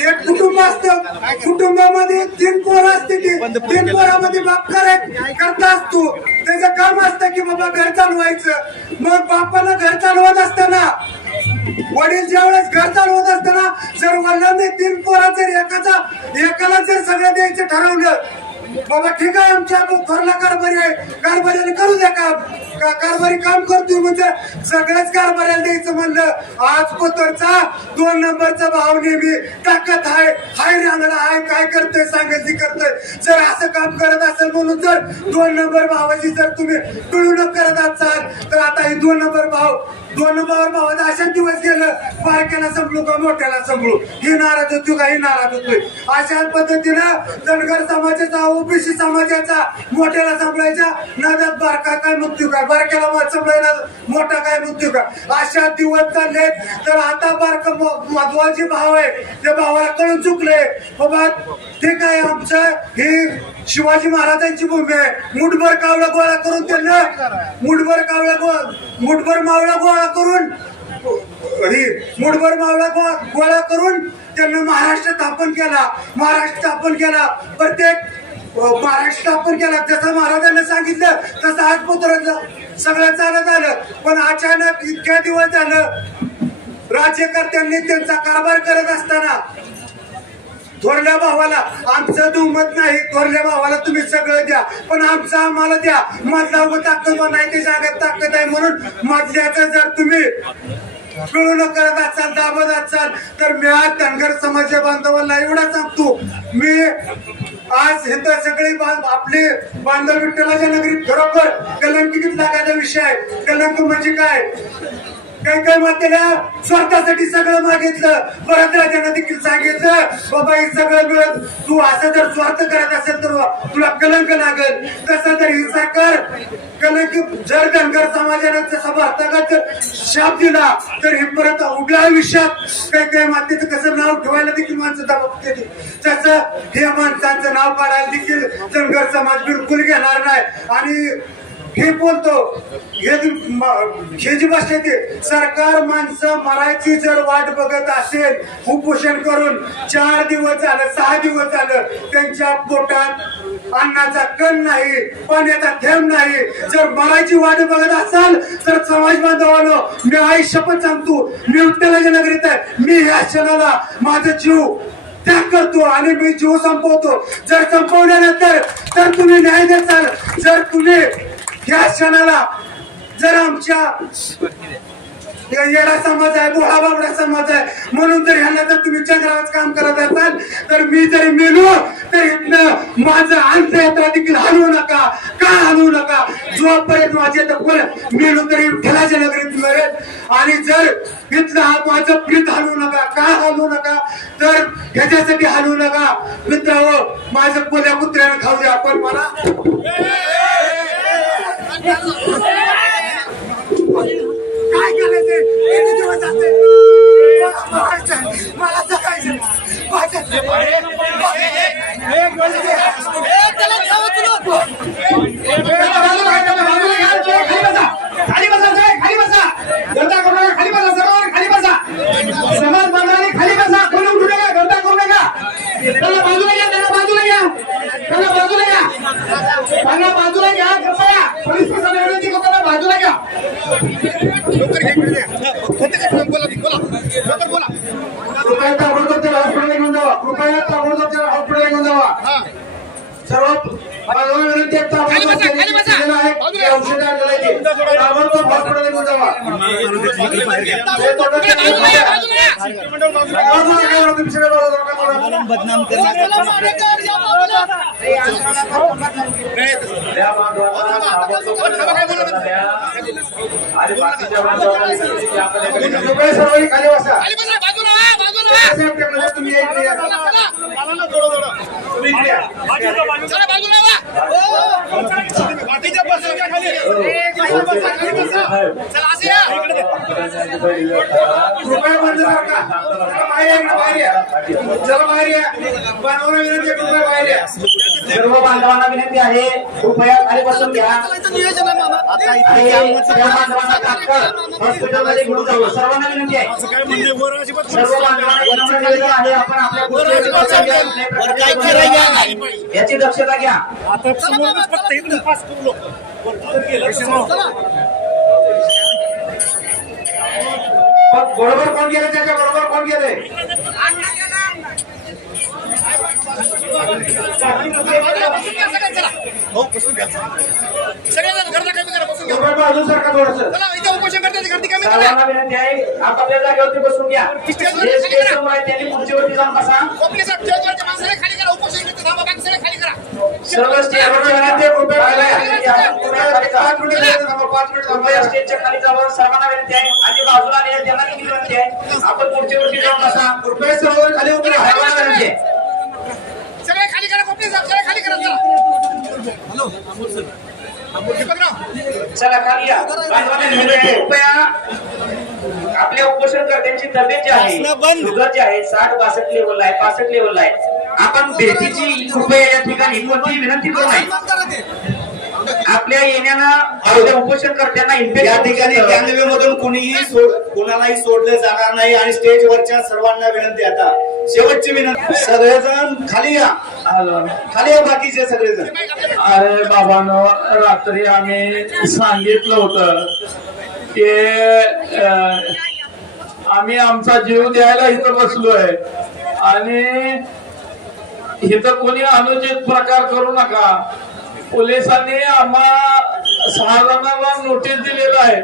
एक कुटुंब असतं. कुटुंबामध्ये तीन पोरं असते ती. तीन पोरामध्ये बाप कराय करता असतो. त्याचं काम असतं की बाबा घर चालवायचं. मग बापानं घर चालवत असताना वडील ज्यावेळेस घर चालवत असताना जर वडिलांनी तीन पोरा जर एकाचा एकाला जर सगळं द्यायचं ठरवलं बाबा ठीक आहे आमच्या थोरला कारभारी आहे. कारभारी करू द्या काम. का- कारभारी काम करतोय म्हणजे सगळ्याच कारभाऱ्याला द्यायचं म्हणलं. आज पोतरचा दोन नंबरचा भाव नेहमी ताकद आहे. हाय रांगडा हाय काय करतोय सांगत ती करतोय. जर असं काम करत असेल म्हणून जर दोन नंबर भावाची जर तुम्ही पिळवणूक करत असाल तर आता हे दोन नंबर भाव दोन नंबर भावाचा अशा दिवस गेलं बारक्याला संपलो का मोठ्याला संपलो? ही नाराज होतो का ही नाराज होतोय? अशा पद्धतीनं धनगर समाजाचा ओबीसी समाजाचा मोठ्याला संपलायचा नादात बारका काय मृत्यू काय बारक्याला संपलाय संपलायला मोठा काय मृत्यू का? अशा दिवस चालले तर आता बारक महत्त्वाचे भाव आहे. त्या भावाला कळून चुकले बाबा ते काय आमचं हे शिवाजी महाराजांची भूमी आहे. मुठभर कावळा गोळा करून त्यांना मुठभर कावळा गोळा मुठभर मावळा गोळा करून मुठभर मावळा गोळा गोळा करून त्यांना महाराष्ट्र स्थापन केला. महाराष्ट्र स्थापन केला. प्रत्येक महाराष्ट्र स्थापन केला. जसं महाराजांना सांगितलं तसं आज पुत्र सगळं चालत आलं. पण अचानक इतक्या दिवस झालं राज्यकर्त्यांनी त्यांचा कारभार करत असताना थोरल्या भावाला आमचं दुमत नाही थोरल्या भावाला तुम्ही सगळं द्या. पण आमचं आम्हाला द्या. मधला ताकद नाही ते जागेत ताकद आहे म्हणून मधल्याचं जर तुम्ही. मिळून करत असाल दाबत असाल तर मी आज धनगर समाज बांधवांना एवढा सांगतो. मी आज हे तर सगळे आपले बांधव विठ्ठलाच्या नगरीत खरोखर कलंकित लागायचा विषय आहे. कलंक म्हणजे काय? काही काही मातेला स्वार्थासाठी सगळं मागितलं. परत राजांना देखील सांगितलं बाबा हे सगळं मिळत तू असं जर स्वार्थ करत असेल तर तुला कलंक लागल. कसा तर हिंसा कर. कलंक जर धनगर समाजाने तसा भारताला शाप दिला तर हे परत उघड्या आयुष्यात काही काही मातेचं कसं नाव ठेवायला देखील माणसं दाबते तसं हे माणसांचं नाव काढायला देखील धनगर समाज बिलकुल घेणार नाही. आणि हे बोलतो हे जी भाषा येते सरकार माणसं मरायची जर वाट बघत असेल उपोषण करून चार दिवस झालं सहा दिवस झालं त्यांच्या पोटात अन्नाचा कण नाही पाण्याचा थेंब नाही. जर मरायची वाट बघत असाल तर समाज बांधवानो मी आई शपथ सांगतो मी विठ्ठलाच्या नगरीत आहे मी ह्या क्षणाला माझा जीव त्याग करतो आणि मी जीव संपवतो. जर संपवल्यानंतर तर तुम्ही न्याय देसाल. जर तुम्ही या क्षणाला जर आमच्या येडा समाज आहे बोळा बाबडा समाज आहे म्हणून जर ह्याला जर तुम्ही चंद्रावर काम करत असाल तर मी जरी मेलो तर इथलं माझं अंत्ययात्रा देखील हलवू नका. का हलवू नका? जोपर्यंत माझे तर परत मेलो तरी विठ्ठलाच्या नगरीत मरेल. आणि जर इथलं हा माझं प्रीत हलवू नका का हलवू नका? तर ह्याच्यासाठी हलवू नका. मित्रांनो माझं कोल्या कुत्र्यानं खाऊ द्या पण मला Yang. कृपया ताबडतोब हॉस्पिटलला घेऊन जावा. कृपया ताबडतोब हॉस्पिटलला घेऊन जावा. सर्व विनंती आहे औषध आणलेलं आहे. ताबडतोब हॉस्पिटलला घेऊन जावा. ते तोंडात आणि बाकीच्या सर्वांनी खाली बसा. तुम्ही इकडे या. कृपया बंद सारखा चला बाहेर या इकडे, बाहेर या. चला बाहेर या. बांधवांना विनंती आहे, कृपया बाहेर या. सर्व बांधवांना विनंती आहे कृपया खाली बसून घ्या. आणि या बांधवांना तात्काळ हॉस्पिटलमध्ये घेऊन जाऊ. सर्वांना विनंती आहे. सर्व बांधवांना विनंती केलेली आहे आपण आपल्या गोष्टी कुठल्याही प्रकारे याची दक्षता घ्या. करा बसून घ्या कृपया सारखा थोडस. चला इथे उपोषण करते गर्दी कमी करा. सर्वांना विनंती आहे आपापल्या जागेवरती बसून घ्या. त्यांनी खुर्चीवरती जाऊन बसा कोपली साहेब स्टेजवरच्या माणसाने खाली करा उपोषण करते थांबा बाकी सगळे खाली आपण खुर्चीवरती जाऊन बसा. कृपया सर्व खाली उतरा सर्वांना विनंती आहे. सगळे खाली करा कोपली साहेब सगळे खाली करा चला खाली या. आपल्या उपोषणकर्त्यांची तब्येत जी आहे शुगर जी आहे साठ बासष्ट लेवल आहे पासष्ट लेवल आहे. आपण भेटीची कृपया या ठिकाणी कोणतीही विनंती करू नये. आपल्या येण्यानं आपल्या उपोषणकर्त्यांना या ठिकाणी गँगवे मधून कुणीही सोड कुणालाही सोडलं जाणार नाही आणि स्टेजवरच्या सर्वांना विनंती आता. शेवटची विनंती. सगळेजण खाली या. खाली या बाकीचे सगळेजण. अरे बाबांनो रात्री आम्ही सांगितलं होतं की अं, आम्ही आमचा जीव द्यायला इथं बसलोय. आणि इथं कोणी अनुचित प्रकार करू नका. पोलिसांनी आम्हा सहा जणांना नोटीस दिलेलं आहे.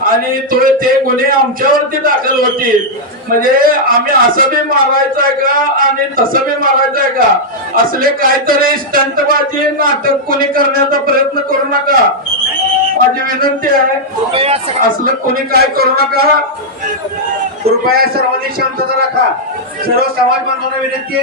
आणि तो ते गुन्हे आमच्यावरती दाखल होतील. म्हणजे आम्ही असं बी मारायचं आहे का? आणि तसं बी मारायचं आहे का? असले काहीतरी स्टंटबाजी नाटक कोणी करण्याचा प्रयत्न करू नका. माझी विनंती आहे असलं कोणी काय करू नका. कृपया सर्वांनी शांतता राखा. सर्व समाज बांधवांना विनंती आहे.